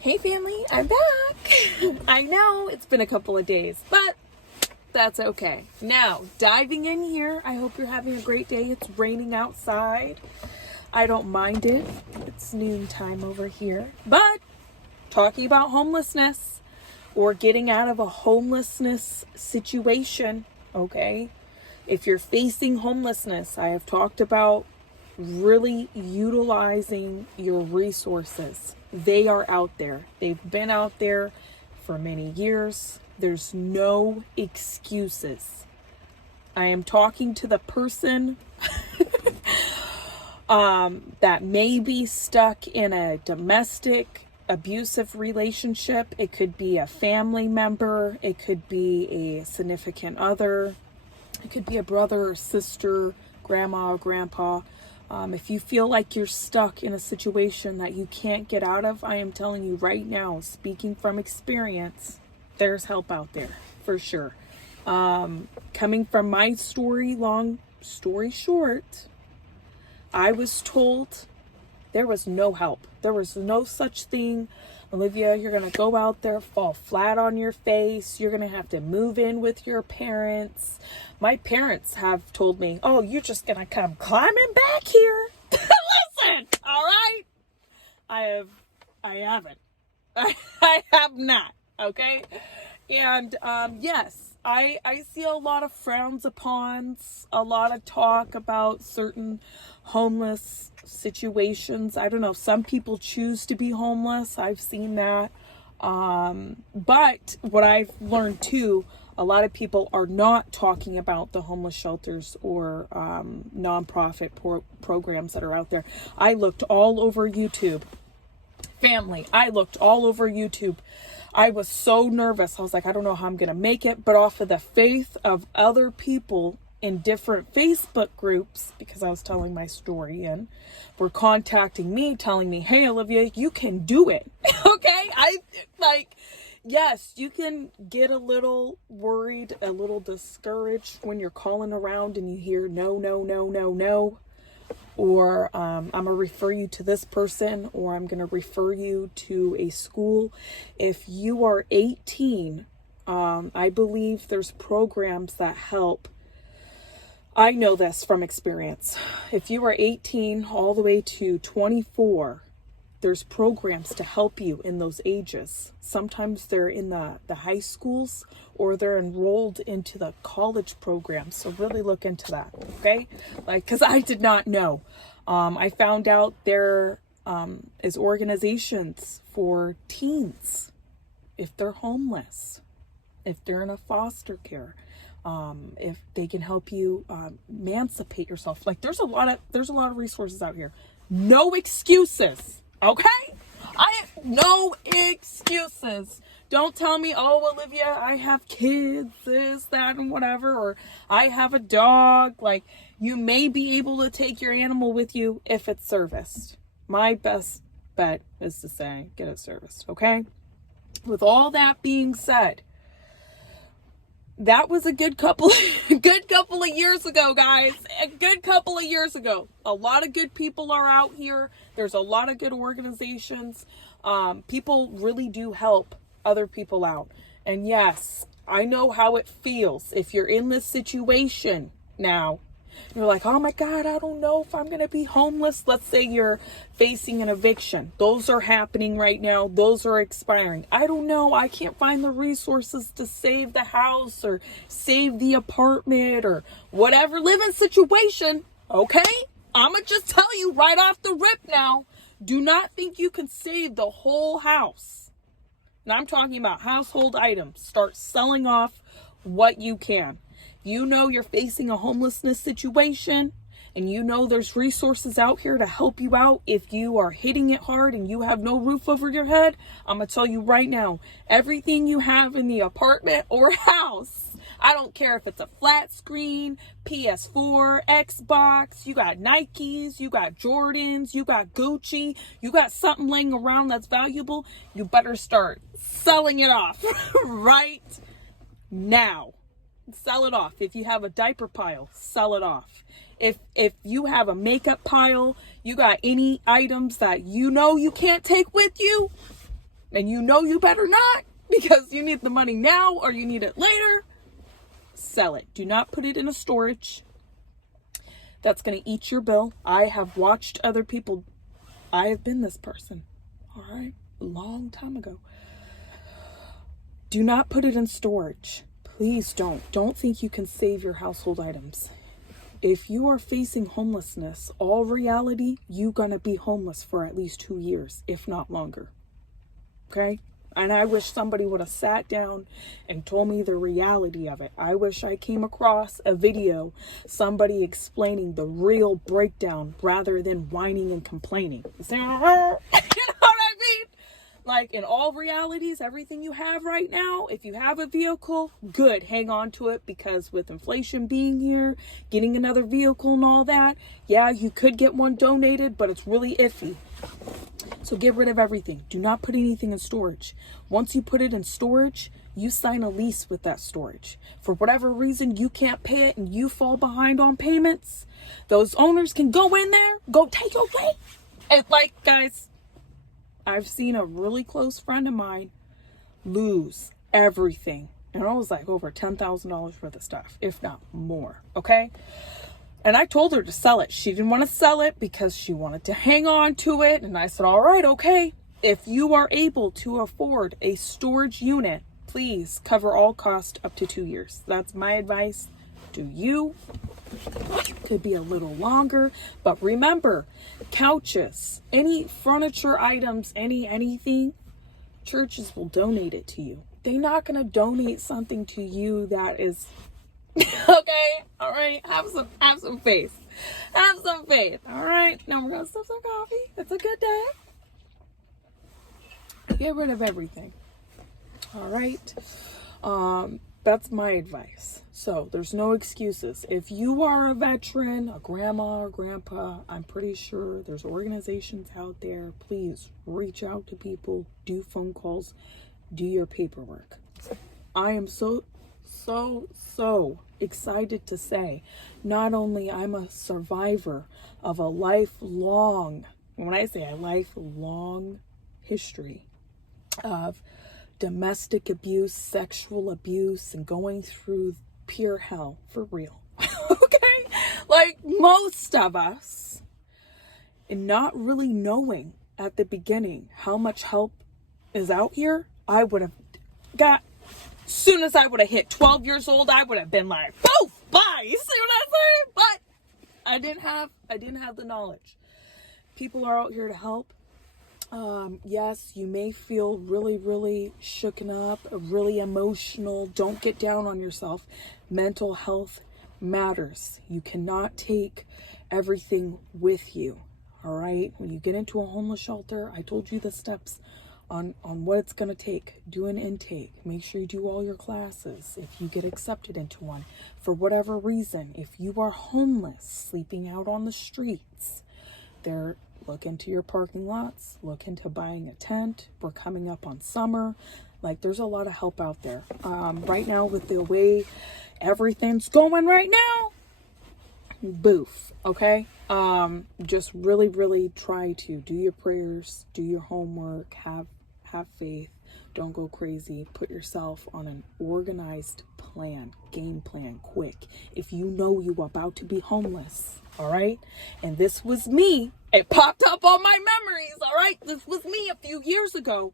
Hey family, I'm back. I know it's been a couple of days, but that's okay. Now, diving in here, I hope you're having a great day. It's raining outside. I don't mind it. It's noontime over here. But talking about homelessness or getting out of a homelessness situation, okay? If you're facing homelessness, I have talked about really utilizing your resources. They are out there. They've been out there for many years. There's no excuses. I am talking to the person that may be stuck in a domestic abusive relationship. It could be a family member. It could be a significant other. It could be a brother or sister, grandma or grandpa. If you feel like you're stuck in a situation that you can't get out of, I am telling you right now, speaking from experience, there's help out there for sure. Coming from my story, long story short, I was told there was no help. There was no such thing. Olivia, you're going to go out there, fall flat on your face. You're going to have to move in with your parents. My parents have told me, oh, you're just going to come climbing back here. Listen, all right? I haven't. I have not, okay? And yes, I see a lot of frowns upon, a lot of talk about certain homeless situations. I don't know. Some people choose to be homeless. I've seen that. But what I've learned too, a lot of people are not talking about the homeless shelters or nonprofit programs that are out there. I looked all over YouTube. Family, I looked all over YouTube. I was so nervous. I was like, I don't know how I'm going to make it. But off of the faith of other people in different Facebook groups, because I was telling my story and were contacting me, telling me, hey, Olivia, you can do it. Okay. Yes, you can get a little worried, a little discouraged when you're calling around and you hear no, no, no, no, no. Or I'm going to refer you to this person, or I'm going to refer you to a school. If you are 18, I believe there's programs that help. I know this from experience. If you are 18 all the way to 24, there's programs to help you in those ages. Sometimes they're in the high schools or they're enrolled into the college programs. So really look into that, okay? Because I did not know. I found out there is organizations for teens if they're homeless, if they're in a foster care, if they can help you emancipate yourself. There's a lot of resources out here. No excuses. Okay? I have no excuses. Don't tell me, oh, Olivia, I have kids, this, that, and whatever, or I have a dog. You may be able to take your animal with you if it's serviced. My best bet is to say, get it serviced, okay? With all that being said, that was a good couple of years ago, guys. A good couple of years ago. A lot of good people are out here. There's a lot of good organizations. People really do help other people out. And yes, I know how it feels. If you're in this situation now, you're like, oh my God, I don't know if I'm going to be homeless. Let's say you're facing an eviction. Those are happening right now. Those are expiring. I don't know. I can't find the resources to save the house or save the apartment or whatever living situation. Okay? I'm going to just tell you right off the rip now. Do not think you can save the whole house. And I'm talking about household items. Start selling off what you can. You know you're facing a homelessness situation and you know there's resources out here to help you out if you are hitting it hard and you have no roof over your head. I'm going to tell you right now, everything you have in the apartment or house, I don't care if it's a flat screen, PS4, Xbox, you got Nikes, you got Jordans, you got Gucci, you got something laying around that's valuable, you better start selling it off right now. Sell it off. If you have a diaper pile, sell it off. If you have a makeup pile, you got any items that you know you can't take with you, and you know you better not because you need the money now or you need it later, sell it. Do not put it in a storage. That's going to eat your bill. I have watched other people. I have been this person. All right. A long time ago. Do not put it in storage. Please don't. Don't think you can save your household items. If you are facing homelessness, all reality, you're going to be homeless for at least 2 years, if not longer. Okay? And I wish somebody would have sat down and told me the reality of it. I wish I came across a video, somebody explaining the real breakdown rather than whining and complaining. You know what I mean? Like, in all realities, everything you have right now, if you have a vehicle, good, hang on to it, because with inflation being here, getting another vehicle and all that, yeah, you could get one donated, but it's really iffy. So get rid of everything. Do not put anything in storage. Once you put it in storage, you sign a lease with that storage. For whatever reason, you can't pay it and you fall behind on payments, those owners can go in there, go take it away. And like, guys, I've seen a really close friend of mine lose everything. And it was like over $10,000 worth of stuff, if not more. Okay. And I told her to sell it. She didn't want to sell it because she wanted to hang on to it. And I said, all right, okay. If you are able to afford a storage unit, please cover all costs up to 2 years. That's my advice to you. Could be a little longer, but remember, couches, any furniture items, anything, churches will donate it to you. They're not going to donate something to you that is okay. All right. Have some faith. Have some faith. All right. Now we're going to sip some coffee. It's a good day. Get rid of everything. All right. That's my advice. So there's no excuses. If you are a veteran, a grandma or grandpa, I'm pretty sure there's organizations out there. Please reach out to people, do phone calls, do your paperwork. I am so excited to say, not only I'm a survivor of a lifelong, when I say a lifelong history of domestic abuse, sexual abuse, and going through pure hell for real. Okay? Like most of us, and not really knowing at the beginning how much help is out here, I would have got, as soon as I would have hit 12 years old, I would have been like, poof, bye. You see what I'm saying? But I didn't have the knowledge. People are out here to help. Yes, you may feel really shooken up, really emotional. Don't get down on yourself. Mental health matters. You cannot take everything with you. All right. When you get into a homeless shelter, I told you the steps on what it's going to take. Do an intake. Make sure you do all your classes. If you get accepted into one, for whatever reason, if you are homeless, sleeping out on the streets, look into your parking lots, look into buying a tent. We're coming up on summer. Like, there's a lot of help out there. Right now, with the way everything's going right now, boof, okay? Just really try to do your prayers, do your homework, have faith. Don't go crazy. Put yourself on an organized plan, game plan, quick. If you know you're about to be homeless, all right? And this was me. It popped up on my memories, all right? This was me a few years ago.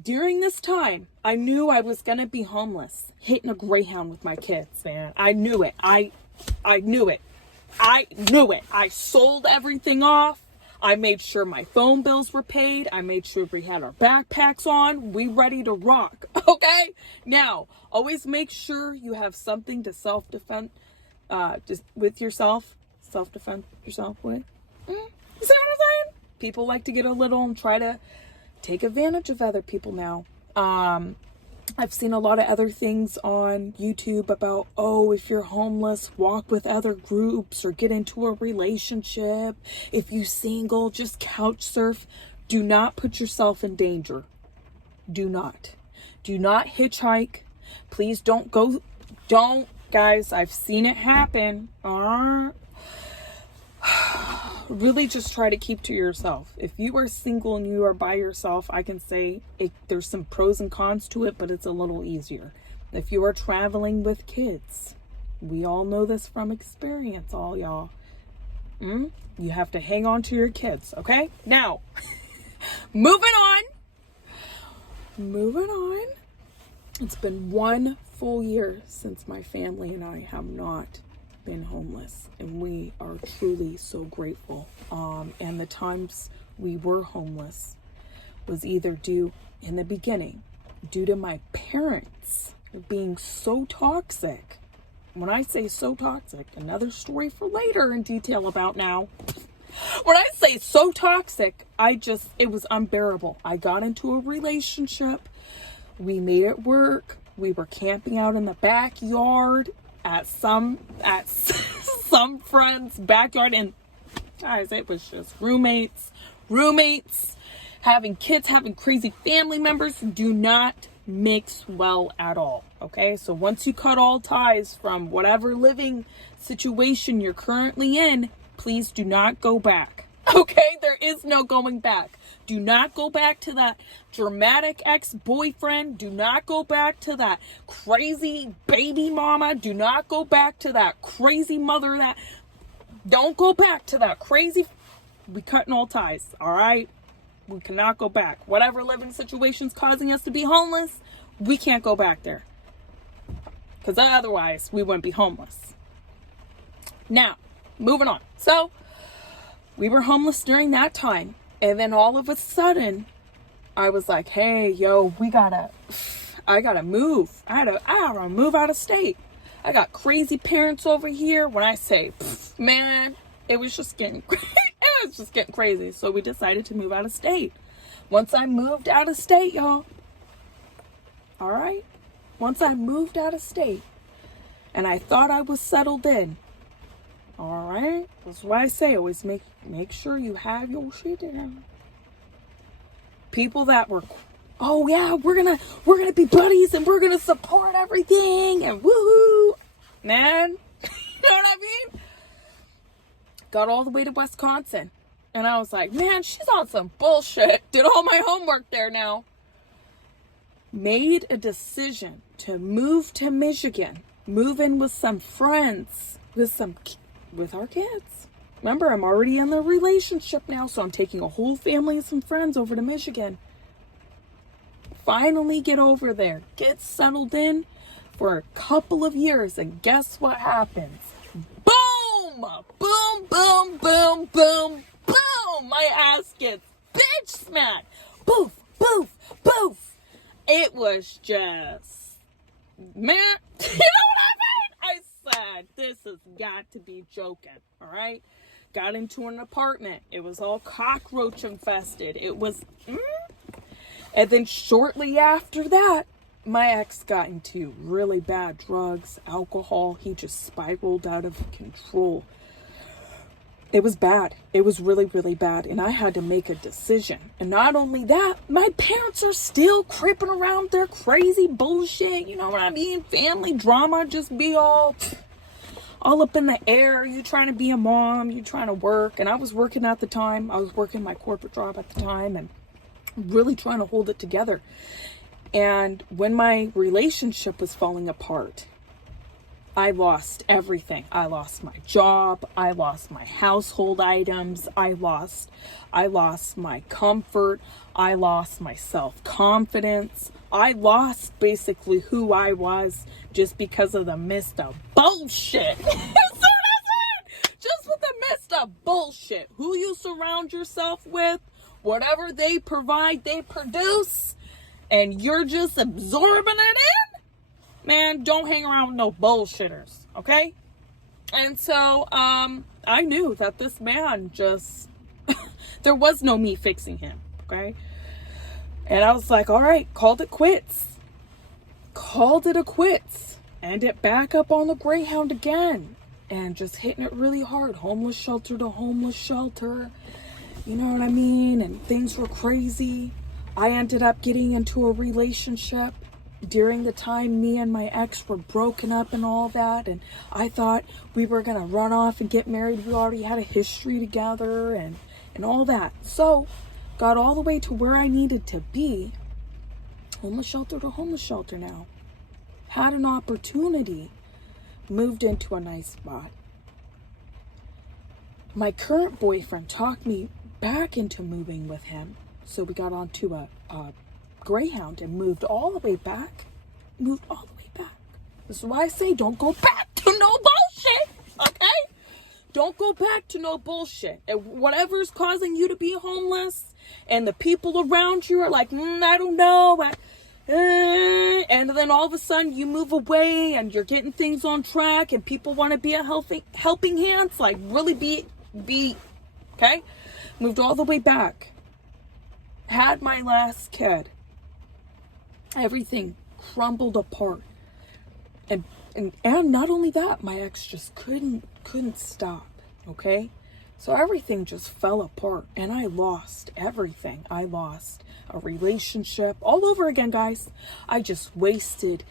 During this time, I knew I was going to be homeless, hitting a Greyhound with my kids, man. I knew it. I knew it. I knew it. I sold everything off. I made sure my phone bills were paid. I made sure we had our backpacks on. We ready to rock, okay? Now, always make sure you have something to self-defend, just with yourself. Self-defend yourself with. You see what I'm saying? People like to get a little and try to take advantage of other people now. I've seen a lot of other things on YouTube about, if you're homeless, walk with other groups or get into a relationship. If you're single, just couch surf. Do not put yourself in danger. Do not. Do not hitchhike. Please don't go. Don't, guys. I've seen it happen. really just try to keep to yourself. If you are single and you are by yourself, I can say there's some pros and cons to it, but it's a little easier. If you are traveling with kids, we all know this from experience, all y'all. You have to hang on to your kids, okay? Now, moving on. It's been 1 full year since my family and I have not been homeless, and we are truly so grateful. And the times we were homeless was either due in the beginning due to my parents being so toxic. When I say so toxic, another story for later in detail about now. When I say so toxic, it was unbearable. I got into a relationship. We made it work. We were camping out in the backyard at some friend's backyard, and guys, it was just roommates, having kids, having crazy family members do not mix well at all. Okay, so once you cut all ties from whatever living situation you're currently in, please do not go back. Okay, there is no going back. Do not go back to that dramatic ex-boyfriend. Do not go back to that crazy baby mama. Do not go back to that crazy mother. Don't go back to that crazy. We cutting all ties, all right? We cannot go back. Whatever living situation's causing us to be homeless, we can't go back there. Because otherwise, we wouldn't be homeless. Now, moving on. So, we were homeless during that time. And then all of a sudden, I was like, hey, yo, I gotta move. I gotta move out of state. I got crazy parents over here. When I say, man, it was just getting crazy. So we decided to move out of state. Once I moved out of state, y'all. All right. Once I moved out of state and I thought I was settled in. All right. That's why I say always make sure you have your shit down. People that were, oh yeah, we're gonna be buddies and we're gonna support everything and woohoo, man. You know what I mean? Got all the way to Wisconsin, and I was like, man, she's on some bullshit. Did all my homework there now. Made a decision to move to Michigan, move in with some friends, with our kids. Remember, I'm already in the relationship now, so I'm taking a whole family and some friends over to Michigan. Finally get over there, get settled in for a couple of years, and guess what happens? Boom! Boom, boom, boom, boom, boom! My ass gets bitch smacked. Boof, boof, boof. It was just, man, you know what I mean? I said, this has got to be joking, all right? Got into an apartment. It was all cockroach infested. It was, and then shortly after that, my ex got into really bad drugs, alcohol. He just spiraled out of control. It was bad. It was really, really bad. And I had to make a decision. And not only that, my parents are still creeping around their crazy bullshit. You know what I mean? Family drama just be all up in the air. You trying to be a mom, you trying to work. And I was working at the time. I was working my corporate job at the time and really trying to hold it together. And when my relationship was falling apart, I lost everything. I lost my job. I lost my household items. I lost my comfort. I lost my self-confidence. I lost basically who I was just because of the mist of bullshit. That's what I said. Just with the mist of bullshit. Who you surround yourself with, whatever they provide, they produce, and you're just absorbing it in. Man, don't hang around with no bullshitters, okay? And so, I knew that this man just, there was no me fixing him, okay? And I was like, all right, called it quits. Called it a quits. Ended back up on the Greyhound again. And just hitting it really hard. Homeless shelter to homeless shelter. You know what I mean? And things were crazy. I ended up getting into a relationship. during the time me and my ex were broken up and all that, and I thought we were gonna run off and get married. We already had a history together and all that. So got all the way to where I needed to be, homeless shelter to homeless shelter now. Had an opportunity, moved into a nice spot. My current boyfriend talked me back into moving with him. So we got onto a Greyhound and moved all the way back. Moved all the way back. This is why I say don't go back to no bullshit, okay? Don't go back to no bullshit. And whatever's causing you to be homeless and the people around you are like, I don't know. And then all of a sudden you move away and you're getting things on track and people want to be a helping hands. Like really be, okay? Moved all the way back. Had my last kid. Everything crumbled apart. And not only that, my ex just couldn't stop, okay? So everything just fell apart and I lost everything. I lost a relationship all over again, guys. I just wasted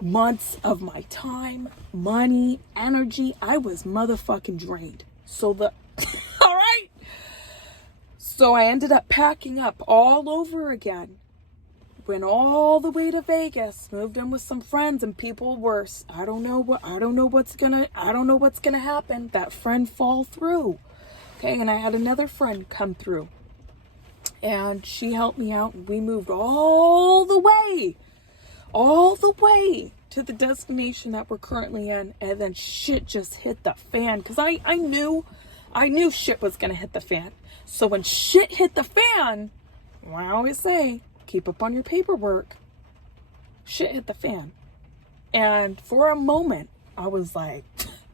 months of my time, money, energy. I was motherfucking drained. So all right. So I ended up packing up all over again. Went all the way to Vegas, moved in with some friends, and people were, I don't know what's gonna happen. That friend fall through. Okay, and I had another friend come through. And she helped me out, and we moved all the way to the destination that we're currently in. And then shit just hit the fan, because I knew shit was gonna hit the fan. So when shit hit the fan, I always say, keep up on your paperwork. Shit hit the fan. And for a moment, I was like,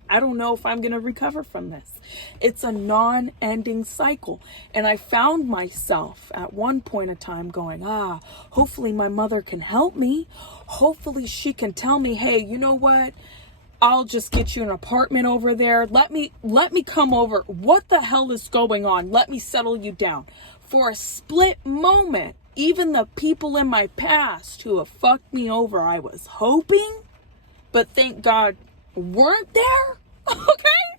I don't know if I'm going to recover from this. It's a non-ending cycle. And I found myself at one point in time going, hopefully my mother can help me. Hopefully she can tell me, hey, you know what? I'll just get you an apartment over there. Let me come over. What the hell is going on? Let me settle you down. For a split moment, even the people in my past who have fucked me over, I was hoping, but thank God weren't there. Okay?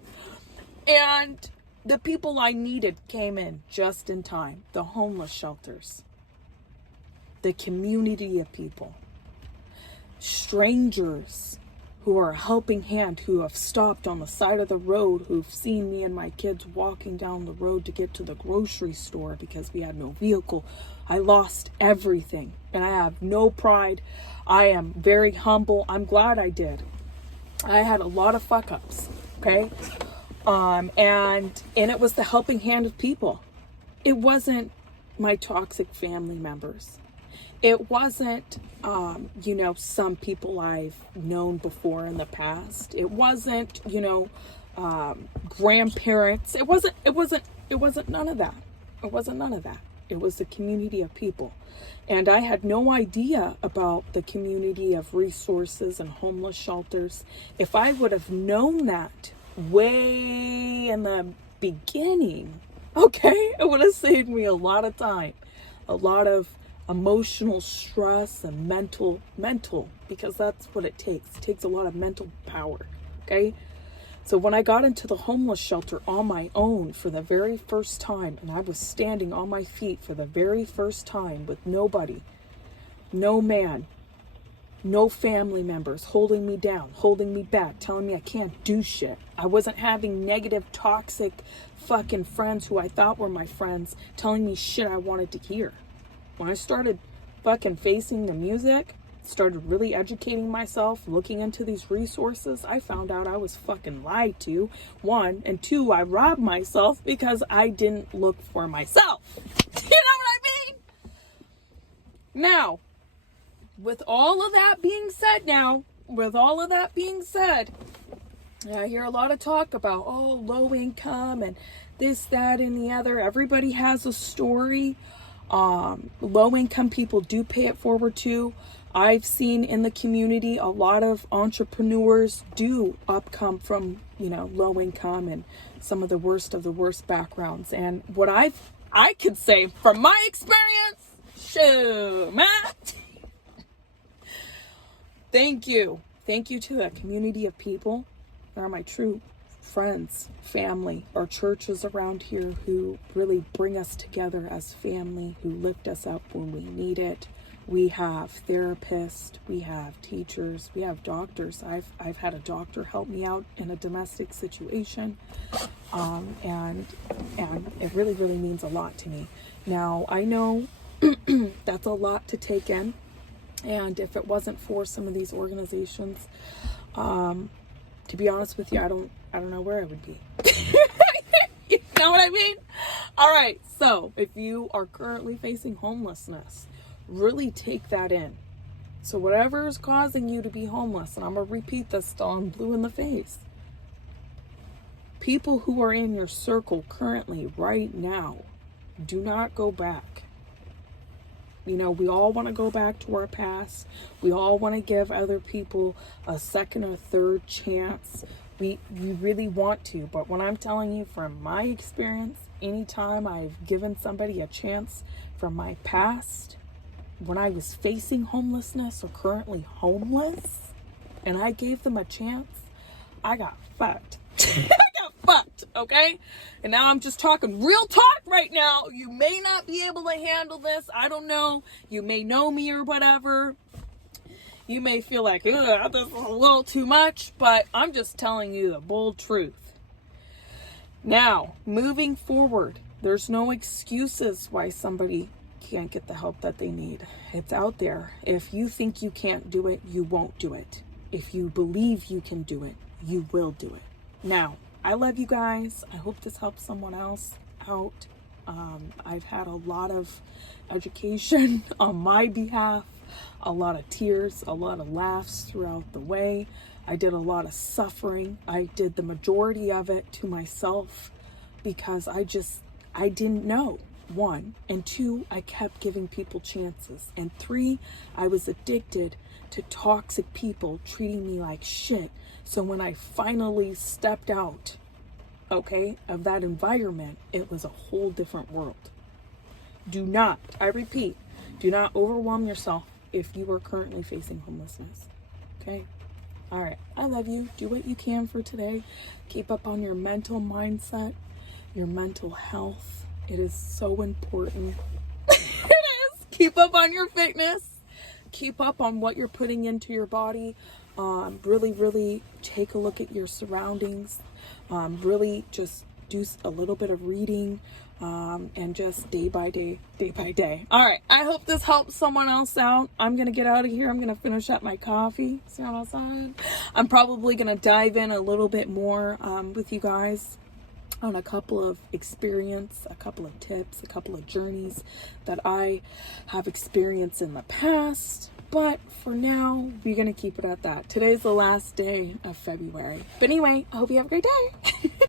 And the people I needed came in just in time. The homeless shelters. The community of people. Strangers who are a helping hand, who have stopped on the side of the road, who've seen me and my kids walking down the road to get to the grocery store because we had no vehicle. I lost everything, and I have no pride. I am very humble. I'm glad I did. I had a lot of fuck ups, okay? And it was the helping hand of people. It wasn't my toxic family members. It wasn't, some people I've known before in the past. It wasn't, grandparents. It wasn't none of that. It wasn't none of that. It was the community of people. And I had no idea about the community of resources and homeless shelters. If I would have known that way in the beginning, okay, it would have saved me a lot of time, a lot of emotional stress and mental, because that's what it takes. It takes a lot of mental power, okay? So when I got into the homeless shelter on my own for the very first time, and I was standing on my feet for the very first time with nobody, no man, no family members holding me down, holding me back, telling me I can't do shit. I wasn't having negative, toxic fucking friends who I thought were my friends telling me shit I wanted to hear. When I started fucking facing the music, started really educating myself, looking into these resources, I found out I was fucking lied to, 1, and 2, I robbed myself because I didn't look for myself. You know what I mean? Now, with all of that being said, I hear a lot of talk about, low income and this, that, and the other. Everybody has a story. Low income people do pay it forward too. I've seen in the community a lot of entrepreneurs do come from, low income and some of the worst backgrounds. And what I could say from my experience, Thank you. Thank you to that community of people that are my true friends, family, our churches around here who really bring us together as family, who lift us up when we need it. We have therapists, we have teachers, we have doctors. I've had a doctor help me out in a domestic situation, and it really, really means a lot to me. Now, I know that's a lot to take in, and if it wasn't for some of these organizations, to be honest with you, I don't know where I would be. You know what I mean? All right, so if you are currently facing homelessness, really take that in. So whatever is causing you to be homeless, and I'm going to repeat this till I'm blue in the face. People who are in your circle currently, right now, do not go back. You know, we all want to go back to our past. We all want to give other people a second or third chance. We really want to. But when I'm telling you from my experience, anytime I've given somebody a chance from my past, when I was facing homelessness or currently homeless, and I gave them a chance, I got fucked. I got fucked, okay? And now I'm just talking real talk right now. You may not be able to handle this. I don't know. You may know me or whatever. You may feel like, ugh, this is a little too much, but I'm just telling you the bold truth. Now, moving forward, there's no excuses why somebody can't get the help that they need. It's out there. If you think you can't do it, you won't do it. If you believe you can do it, you will do it. Now, I love you guys. I hope this helps someone else out. I've had a lot of education on my behalf, a lot of tears, a lot of laughs throughout the way. I did a lot of suffering. I did the majority of it to myself because I didn't know. 1, and 2, I kept giving people chances, and 3, I was addicted to toxic people treating me like shit. So when I finally stepped out, okay, of that environment, it was a whole different world. Do not, I repeat, do not overwhelm yourself if you are currently facing homelessness. Okay? All right. I love you. Do what you can for today. Keep up on your mental mindset, your mental health. It is so important. It is. Keep up on your fitness. Keep up on what you're putting into your body. Really, really take a look at your surroundings. Really just do a little bit of reading. And just day by day. All right. I hope this helps someone else out. I'm going to get out of here. I'm going to finish up my coffee. See what I'm saying? I'm probably going to dive in a little bit more with you guys on a couple of experience, a couple of tips, a couple of journeys that I have experienced in the past. But for now, we're going to keep it at that. Today's the last day of February. But anyway, I hope you have a great day.